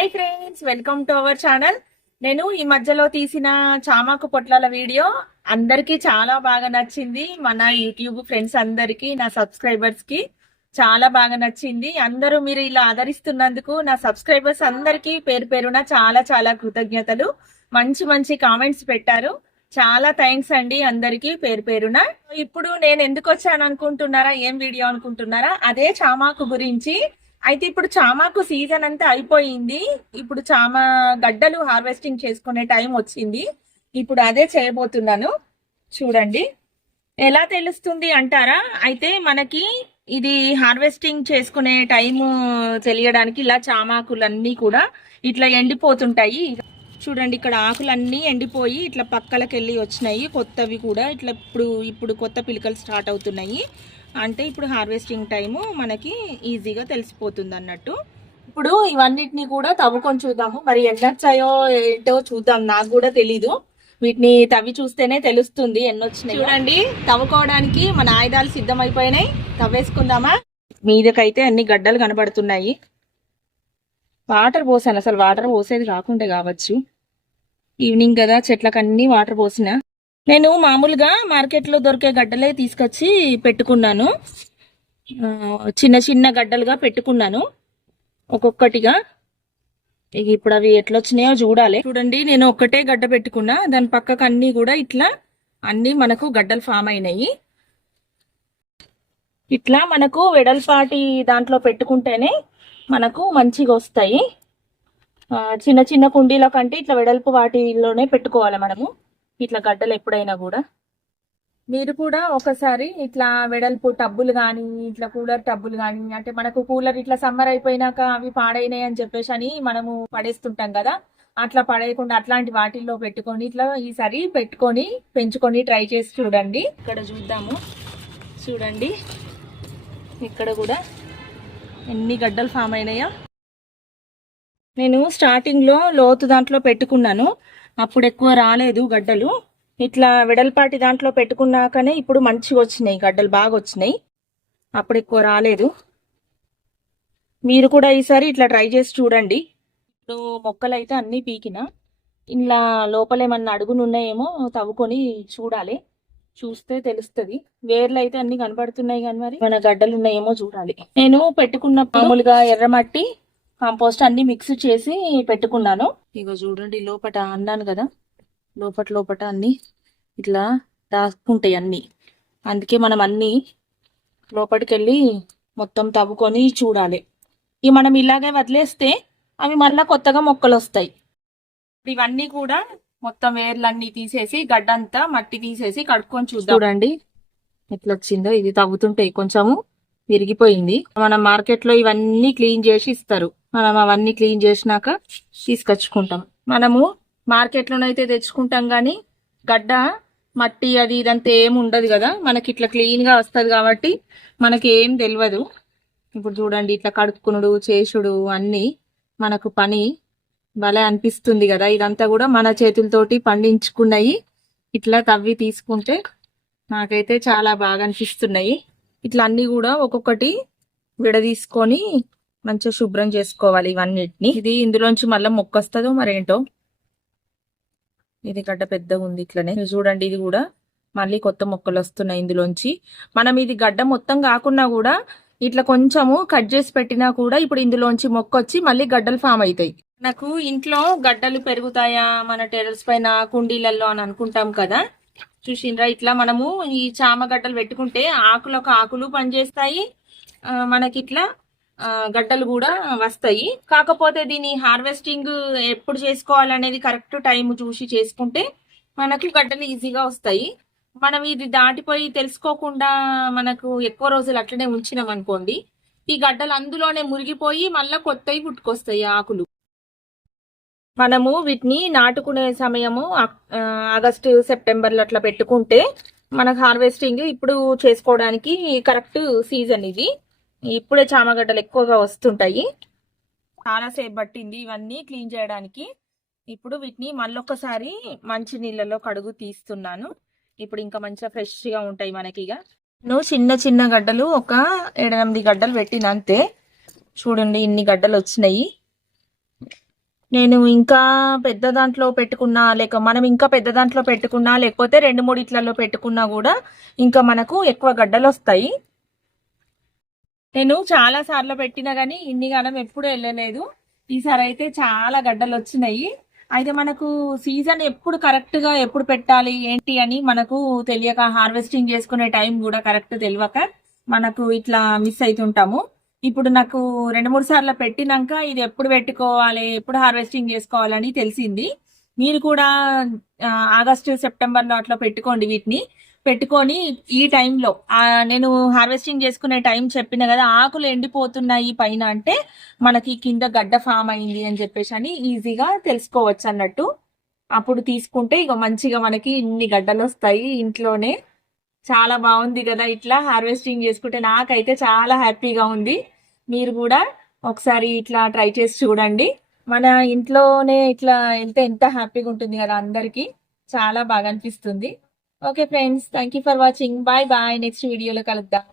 Hi friends, welcome to our channel. నేను ఈ మధ్యలో తీసిన చామాకు పొట్లాల వీడియో అందరికీ చాలా బాగా నచ్చింది. మన యూట్యూబ్ ఫ్రెండ్స్ అందరికీ, నా సబ్స్క్రైబర్స్ కి చాలా బాగా నచ్చింది. అందరూ మీరు ఇలా ఆదరిస్తున్నందుకు నా సబ్స్క్రైబర్స్ అందరికీ పేరు పేరున చాలా చాలా కృతజ్ఞతలు. మంచి మంచి కామెంట్స్ పెట్టారు. చాలా థ్యాంక్స్ అండి అందరికీ పేరు పేరున. ఇప్పుడు నేను ఎందుకు వచ్చాను అనుకుంటున్నారా, ఏం వీడియో అనుకుంటున్నారా? అదే చామాకు గురించి. అయితే ఇప్పుడు చామాకు సీజన్ అంతా అయిపోయింది. ఇప్పుడు చామా గడ్డలు హార్వెస్టింగ్ చేసుకునే టైం వచ్చింది. ఇప్పుడు అదే చేయబోతున్నాను. చూడండి ఎలా తెలుస్తుంది అంటారా? అయితే మనకి ఇది హార్వెస్టింగ్ చేసుకునే టైము తెలియడానికి ఇలా చామాకులన్నీ కూడా ఇట్లా ఎండిపోతుంటాయి. చూడండి, ఇక్కడ ఆకులన్నీ ఎండిపోయి ఇట్లా పక్కలకి వెళ్ళి వచ్చినాయి. కొత్తవి కూడా ఇట్లా ఇప్పుడు కొత్త పిలకలు స్టార్ట్ అవుతున్నాయి. అంటే ఇప్పుడు హార్వెస్టింగ్ టైము మనకి ఈజీగా తెలిసిపోతుంది అన్నట్టు. ఇప్పుడు ఇవన్నిటిని కూడా తవ్వుకొని చూద్దాము. మరి ఎన్నొచ్చాయో ఏంటో చూద్దాం, నాకు కూడా తెలీదు. వీటిని తవ్వి చూస్తేనే తెలుస్తుంది ఎన్నొచ్చినాయి. చూడండి, తవ్వుకోవడానికి మన ఆయుధాలు సిద్ధమైపోయినాయి. తవ్వేసుకుందామా? మీదకైతే అన్ని గడ్డలు కనబడుతున్నాయి. వాటర్ పోసాను, అసలు వాటర్ పోసేది రాకుంటే కావచ్చు. ఈవినింగ్ కదా, చెట్లకన్నీ వాటర్ పోసిన. నేను మామూలుగా మార్కెట్లో దొరికే గడ్డలే తీసుకొచ్చి పెట్టుకున్నాను. చిన్న చిన్న గడ్డలుగా పెట్టుకున్నాను ఒక్కొక్కటిగా. ఇప్పుడు అవి ఎట్లొచ్చినాయో చూడాలి. చూడండి, నేను ఒక్కటే గడ్డ పెట్టుకున్నా, దాని పక్కకు అన్ని కూడా ఇట్లా అన్ని మనకు గడ్డలు ఫామ్ అయినాయి. ఇట్లా మనకు వెడల్పాటి దాంట్లో పెట్టుకుంటేనే మనకు మంచిగా వస్తాయి. చిన్న చిన్న కుండీల కంటే ఇట్లా వెడల్పు వాటిలోనే పెట్టుకోవాలి మనము ఇట్లా గడ్డలు ఎప్పుడైనా కూడా. మీరు కూడా ఒకసారి ఇట్లా వెడల్పు టబ్బులు కానీ, ఇట్లా కూలర్ టబ్బులు కానీ, అంటే మనకు కూలర్ ఇట్లా సమ్మర్ అయిపోయినాక అవి పాడైనాయి అని చెప్పేసి అని మనము పడేస్తుంటాం కదా, అట్లా పడేయకుండా అట్లాంటి వాటిల్లో పెట్టుకొని ఇట్లా ఈసారి పెట్టుకొని పెంచుకొని ట్రై చేసి చూడండి. ఇక్కడ చూద్దాము. చూడండి, ఇక్కడ కూడా ఎన్ని గడ్డలు ఫామ్ అయినాయో. నేను స్టార్టింగ్లో లోతు దాంట్లో పెట్టుకున్నాను, అప్పుడు ఎక్కువ రాలేదు గడ్డలు. ఇట్లా వెడల్పాటి దాంట్లో పెట్టుకున్నాకనే ఇప్పుడు మంచిగా వచ్చినాయి గడ్డలు, బాగా వచ్చినాయి. అప్పుడు ఎక్కువ రాలేదు. మీరు కూడా ఈసారి ఇట్లా ట్రై చేసి చూడండి. ఇప్పుడు మొక్కలు అయితే అన్నీ పీకిన, ఇలా లోపలేమన్నా అడుగునున్నాయేమో తవ్వుకొని చూడాలి. చూస్తే తెలుస్తుంది. వేర్లు అయితే అన్ని కనపడుతున్నాయి కానీ మరి మన గడ్డలు ఉన్నాయేమో చూడాలి. నేను పెట్టుకున్న మామూలుగా ఎర్రమట్టి కాంపోస్ట్ అన్ని మిక్స్ చేసి పెట్టుకున్నాను. ఇగో చూడండి, లోపట అన్నాను కదా, లోపట అన్ని ఇట్లా దాక్కుంటాయి అన్ని. అందుకే మనం అన్ని లోపలికి వెళ్ళి మొత్తం తవ్వుకొని చూడాలి. ఇవి మనం ఇలాగే వదిలేస్తే అవి మళ్ళా కొత్తగా మొక్కలు వస్తాయి. ఇవన్నీ కూడా మొత్తం వేర్లన్నీ తీసేసి గడ్డంతా మట్టి తీసేసి కడుక్కొని చూద్దాం. చూడండి ఎట్లా వచ్చిందో. ఇది తవ్వుతుంటే కొంచెము విరిగిపోయింది. మనం మార్కెట్లో ఇవన్నీ క్లీన్ చేసి ఇస్తారు. మనం అవన్నీ క్లీన్ చేసినాక తీసుకొచ్చుకుంటాం. మనము మార్కెట్లోనైతే తెచ్చుకుంటాం కానీ గడ్డ మట్టి అది ఇదంతా ఏమి ఉండదు కదా, మనకి ఇట్లా క్లీన్ గా వస్తుంది కాబట్టి మనకి ఏం తెలియదు. ఇప్పుడు చూడండి, ఇట్లా కడుక్కునుడు చేసుడు అన్ని మనకు పని భలే అనిపిస్తుంది కదా. ఇదంతా కూడా మన చేతులతోటి పండించుకున్నాయి. ఇట్లా తవ్వి తీసుకుంటే నాకైతే చాలా బాగా అనిపిస్తున్నాయి. ఇట్లా అన్ని కూడా ఒక్కొక్కటి విడదీసుకొని మంచిగా శుభ్రం చేసుకోవాలి ఇవన్నిటిని. ఇది ఇందులోంచి మళ్ళీ మొక్క వస్తుందో మరేంటో. ఇది గడ్డ పెద్దగా ఉంది ఇట్లనే. చూడండి, ఇది కూడా మళ్ళీ కొత్త మొక్కలు వస్తున్నాయి ఇందులోంచి. మనం ఇది గడ్డ మొత్తం కాకున్నా కూడా ఇట్లా కొంచెము కట్ చేసి పెట్టినా కూడా ఇప్పుడు ఇందులోంచి మొక్క వచ్చి మళ్ళీ గడ్డలు ఫామ్ అవుతాయి. నాకు ఇంట్లో గడ్డలు పెరుగుతాయా మన టెర్రస్ పైన కుండీలలో అని అనుకుంటాం కదా. చూసిండ్రా, ఇట్లా మనము ఈ చామ గడ్డలు పెట్టుకుంటే ఆకులకు ఆకులు పనిచేస్తాయి, మనకి ఇట్లా గడ్డలు కూడా వస్తాయి. కాకపోతే దీని హార్వెస్టింగ్ ఎప్పుడు చేసుకోవాలనేది కరెక్ట్ టైం చూసి చేసుకుంటే మనకు గడ్డలు ఈజీగా వస్తాయి. మనం ఇది దాటిపోయి తెలుసుకోకుండా మనకు ఎక్కువ రోజులు అట్లనే ఉంచినాం అనుకోండి, ఈ గడ్డలు అందులోనే మురిగిపోయి మళ్ళీ కొత్తవి పుట్టుకొస్తాయి ఆకులు. మనము వీటిని నాటుకునే సమయము ఆగస్టు సెప్టెంబర్లో అట్లా పెట్టుకుంటే మనకు హార్వెస్టింగ్ ఇప్పుడు చేసుకోవడానికి కరెక్ట్ సీజన్ ఇది. ఇప్పుడే చామగడ్డలు ఎక్కువగా వస్తుంటాయి. చాలాసేపు పట్టింది ఇవన్నీ క్లీన్ చేయడానికి. ఇప్పుడు వీటిని మళ్ళొక్కసారి మంచి నీళ్ళలో కడుగు తీస్తున్నాను. ఇప్పుడు ఇంకా మంచిగా ఫ్రెష్గా ఉంటాయి మనకి. ఇక నేను చిన్న చిన్న గడ్డలు ఒక 7-8 గడ్డలు పెట్టిన అంతే. చూడండి ఇన్ని గడ్డలు వచ్చినాయి. నేను ఇంకా పెద్ద దాంట్లో పెట్టుకున్నా, మనం ఇంకా పెద్ద దాంట్లో పెట్టుకున్నా, లేకపోతే 2-3 ఇట్లలో పెట్టుకున్నా కూడా ఇంకా మనకు ఎక్కువ గడ్డలు వస్తాయి. నేను చాలా సార్లు పెట్టినా కానీ ఇన్ని గానం ఎప్పుడు వెళ్ళలేదు. ఈసారి అయితే చాలా గడ్డలు వచ్చినాయి. అయితే మనకు సీజన్ ఎప్పుడు కరెక్ట్ గా ఎప్పుడు పెట్టాలి ఏంటి అని మనకు తెలియక, హార్వెస్టింగ్ చేసుకునే టైం కూడా కరెక్ట్ తెలియక మనకు ఇట్లా మిస్ అవుతుంటాము. ఇప్పుడు నాకు 2-3 సార్లు పెట్టినాక ఇది ఎప్పుడు పెట్టుకోవాలి, ఎప్పుడు హార్వెస్టింగ్ చేసుకోవాలని తెలిసింది. మీరు కూడా ఆగస్టు సెప్టెంబర్లో అట్లా పెట్టుకోండి. వీటిని పెట్టుకొని ఈ టైంలో నేను హార్వెస్టింగ్ చేసుకునే టైం చెప్పిన కదా, ఆకులు ఎండిపోతున్నాయి పైన అంటే మనకి కింద గడ్డ ఫామ్ అయింది అని చెప్పేసి అని ఈజీగా తెలుసుకోవచ్చు అన్నట్టు. అప్పుడు తీసుకుంటే ఇక మంచిగా మనకి ఇన్ని గడ్డలు వస్తాయి ఇంట్లోనే. చాలా బాగుంది కదా ఇట్లా హార్వెస్టింగ్ చేసుకుంటే, నాకైతే చాలా హ్యాపీగా ఉంది. మీరు కూడా ఒకసారి ఇట్లా ట్రై చేసి చూడండి. మన ఇంట్లోనే ఇట్లా వెళ్తే ఎంత హ్యాపీగా ఉంటుంది కదా, అందరికీ చాలా బాగా అనిపిస్తుంది. Okay friends, thank you for watching. Bye bye. Next వీడియోలో కలుద్దాం.